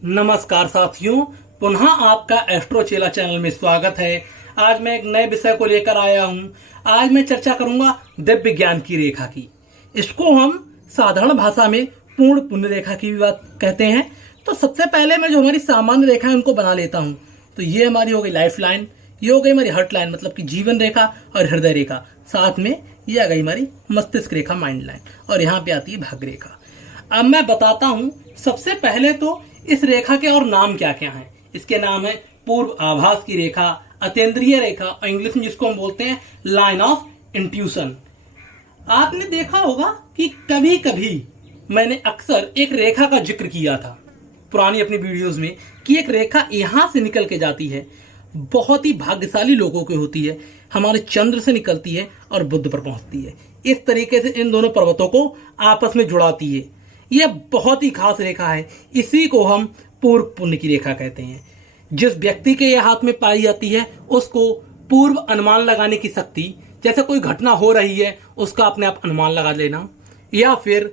नमस्कार साथियों, पुनः आपका एस्ट्रो चेला चैनल में स्वागत है। आज मैं एक नए विषय को लेकर आया हूं। आज मैं चर्चा करूंगा दिव्य ज्ञान की रेखा की। इसको हम साधारण भाषा में पूर्ण पुण्य रेखा की भी बात कहते हैं। तो सबसे पहले मैं जो हमारी सामान्य रेखा है उनको बना लेता हूं। तो ये हमारी हो गई लाइफ लाइन, ये हो गई हमारी हार्ट लाइन मतलब कि जीवन रेखा और हृदय रेखा। साथ में ये आ गई हमारी मस्तिष्क रेखा माइंड लाइन, और यहाँ पे आती है भाग्य रेखा। अब मैं बताता हूं सबसे पहले तो इस रेखा के और नाम क्या क्या हैं। इसके नाम है पूर्व आभास की रेखा, अतीन्द्रिय रेखा और इंग्लिश में जिसको हम बोलते हैं लाइन ऑफ इंट्यूशन। आपने देखा होगा कि कभी कभी मैंने अक्सर एक रेखा का जिक्र किया था पुरानी अपनी वीडियोस में कि एक रेखा यहां से निकल के जाती है, बहुत ही भाग्यशाली लोगों की होती है, हमारे चंद्र से निकलती है और बुध पर पहुंचती है। इस तरीके से इन दोनों पर्वतों को आपस में जुड़ाती है। यह बहुत ही खास रेखा है। इसी को हम पूर्व पुण्य की रेखा कहते हैं। जिस व्यक्ति के यह हाथ में पाई जाती है उसको पूर्व अनुमान लगाने की शक्ति, जैसे कोई घटना हो रही है उसका अपने आप अनुमान लगा लेना, या फिर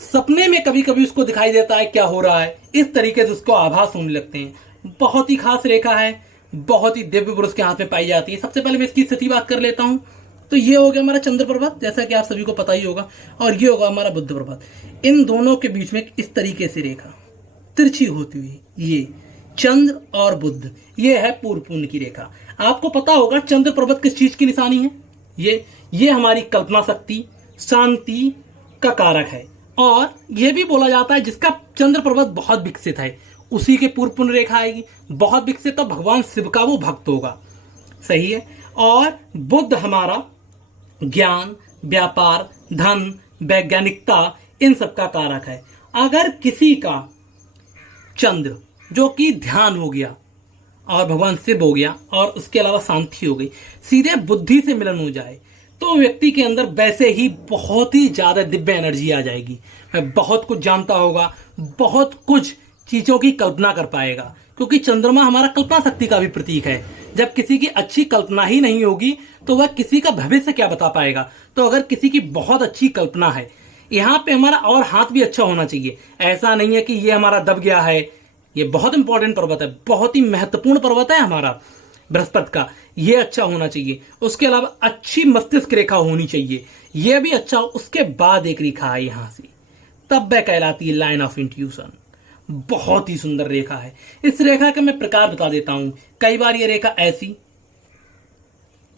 सपने में कभी कभी उसको दिखाई देता है क्या हो रहा है, इस तरीके से उसको आभास होने लगते हैं। बहुत ही खास रेखा है, बहुत ही दिव्य पुरुष के हाथ में पाई जाती है। सबसे पहले मैं इसकी स्थिति बात कर लेता हूं। तो ये हो गया हमारा चंद्र पर्वत, जैसा कि आप सभी को पता ही होगा, और ये होगा हमारा बुध पर्वत। इन दोनों के बीच में इस तरीके से रेखा तिरछी होती हुई ये चंद्र और बुध, ये है पूर्व पुण्य की रेखा। आपको पता होगा चंद्र पर्वत किस चीज की निशानी है। ये हमारी कल्पना शक्ति, शांति का कारक है, और यह भी बोला जाता है जिसका चंद्र पर्वत बहुत विकसित है उसी के पूर्व पुण्य रेखा आएगी। बहुत विकसित तो भगवान शिव का वो भक्त होगा, सही है। और बुध हमारा ज्ञान, व्यापार, धन, वैज्ञानिकता, इन सब का कारक है। अगर किसी का चंद्र जो कि ध्यान हो गया और भगवान शिव हो गया और उसके अलावा शांति हो गई, सीधे बुद्धि से मिलन हो जाए, तो व्यक्ति के अंदर वैसे ही बहुत ही ज्यादा दिव्य एनर्जी आ जाएगी। वह बहुत कुछ जानता होगा, बहुत कुछ चीजों की कल्पना कर पाएगा, क्योंकि चंद्रमा हमारा कल्पना शक्ति का भी प्रतीक है। जब किसी की अच्छी कल्पना ही नहीं होगी तो वह किसी का भविष्य क्या बता पाएगा। तो अगर किसी की बहुत अच्छी कल्पना है, यहाँ पे हमारा और हाथ भी अच्छा होना चाहिए। ऐसा नहीं है कि ये हमारा दब गया है। ये बहुत इंपॉर्टेंट पर्वत है, बहुत ही महत्वपूर्ण पर्वत है हमारा बृहस्पति का, ये अच्छा होना चाहिए। उसके अलावा अच्छी मस्तिष्क रेखा होनी चाहिए, ये भी अच्छा हो। उसके बाद एक रेखा है यहाँ से, तब वह कहलाती है लाइन ऑफ इंट्यूशन। बहुत ही सुंदर रेखा है। इस रेखा के मैं प्रकार बता देता हूं। कई बार ये रेखा ऐसी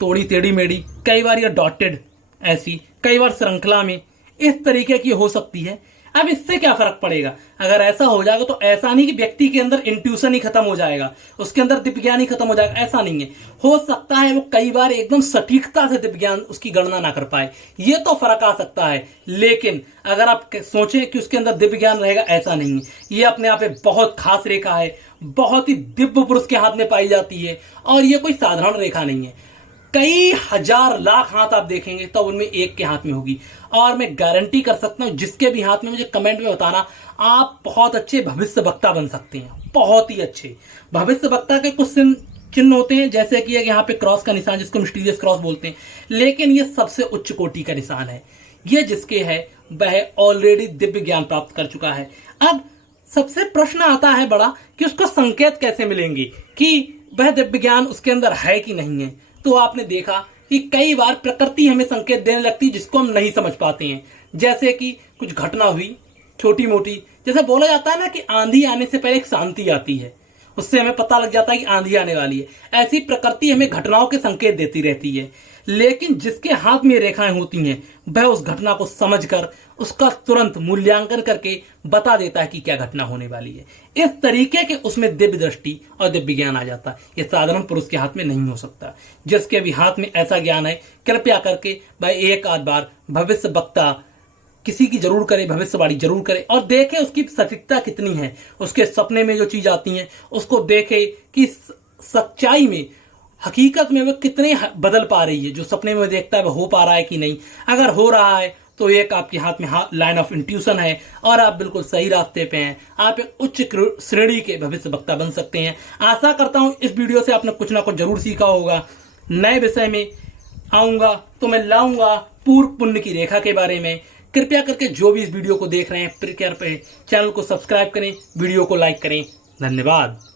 तोड़ी टेढ़ी मेढ़ी, कई बार ये डॉटेड ऐसी, कई बार श्रृंखला में इस तरीके की हो सकती है। अब इससे क्या फर्क पड़ेगा? अगर ऐसा हो जाएगा तो ऐसा नहीं कि व्यक्ति के अंदर इंट्यूशन ही खत्म हो जाएगा, उसके अंदर दिव्य ज्ञान ही खत्म हो जाएगा, ऐसा नहीं है। हो सकता है वो कई बार एकदम सटीकता से दिव्य ज्ञान उसकी गणना ना कर पाए, ये तो फर्क आ सकता है। लेकिन अगर आप सोचें कि उसके अंदर दिव्य ज्ञान रहेगा, ऐसा नहीं है। ये अपने आप में बहुत खास रेखा है, बहुत ही दिव्य पुरुष के हाथ में पाई जाती है, और ये कोई साधारण रेखा नहीं है। कई हजार लाख हाथ आप देखेंगे तो उनमें एक के हाथ में होगी, और मैं गारंटी कर सकता हूं जिसके भी हाथ में, मुझे कमेंट में बताना, आप बहुत अच्छे भविष्य वक्ता बन सकते हैं। बहुत ही अच्छे भविष्य वक्ता के कुछ चिन्ह होते हैं, जैसे कि यहाँ पे क्रॉस का निशान, जिसको मिस्टीरियस क्रॉस बोलते हैं, लेकिन ये सबसे उच्च कोटि का निशान है। ये जिसके है वह ऑलरेडी दिव्य ज्ञान प्राप्त कर चुका है। अब सबसे प्रश्न आता है बड़ा कि उसको संकेत कैसे मिलेंगे कि वह दिव्य ज्ञान उसके अंदर है कि नहीं है। तो आपने देखा कि कई बार प्रकृति हमें संकेत देने लगती है जिसको हम नहीं समझ पाते हैं। जैसे कि कुछ घटना हुई छोटी मोटी, जैसे बोला जाता है ना कि आंधी आने से पहले एक शांति आती है, उससे हमें पता लग जाता है कि आंधी आने वाली है। ऐसी प्रकृति हमें घटनाओं के संकेत देती रहती है, लेकिन जिसके हाथ में रेखाएं होती हैं वह उस घटना को समझकर उसका तुरंत मूल्यांकन करके बता देता है कि क्या घटना होने वाली है। इस तरीके के उसमें दिव्य दृष्टि और दिव्य ज्ञान आ जाता है। यह साधारण पुरुष के हाथ में नहीं हो सकता। जिसके भी हाथ में ऐसा ज्ञान है, कृपया करके भाई एक आध बार भविष्य वक्ता किसी की जरूर करे, भविष्यवाणी जरूर करे, और देखे उसकी सटीकता कितनी है। उसके सपने में जो चीज आती है उसको देखे कि सच्चाई में, हकीकत में वह कितने बदल पा रही है। जो सपने में देखता है वह हो पा रहा है कि नहीं। अगर हो रहा है तो एक आपके हाथ में लाइन ऑफ इंट्यूशन है और आप बिल्कुल सही रास्ते पे हैं। आप एक उच्च श्रेणी के भविष्य वक्ता बन सकते हैं। आशा करता हूं इस वीडियो से आपने कुछ ना कुछ जरूर सीखा होगा। नए विषय में आऊंगा तो मैं लाऊंगा पूर्व पुण्य की रेखा के बारे में, कृपया करके जो भी इस वीडियो को देख रहे हैं कृपया पे चैनल को सब्सक्राइब करें, वीडियो को लाइक करें। धन्यवाद।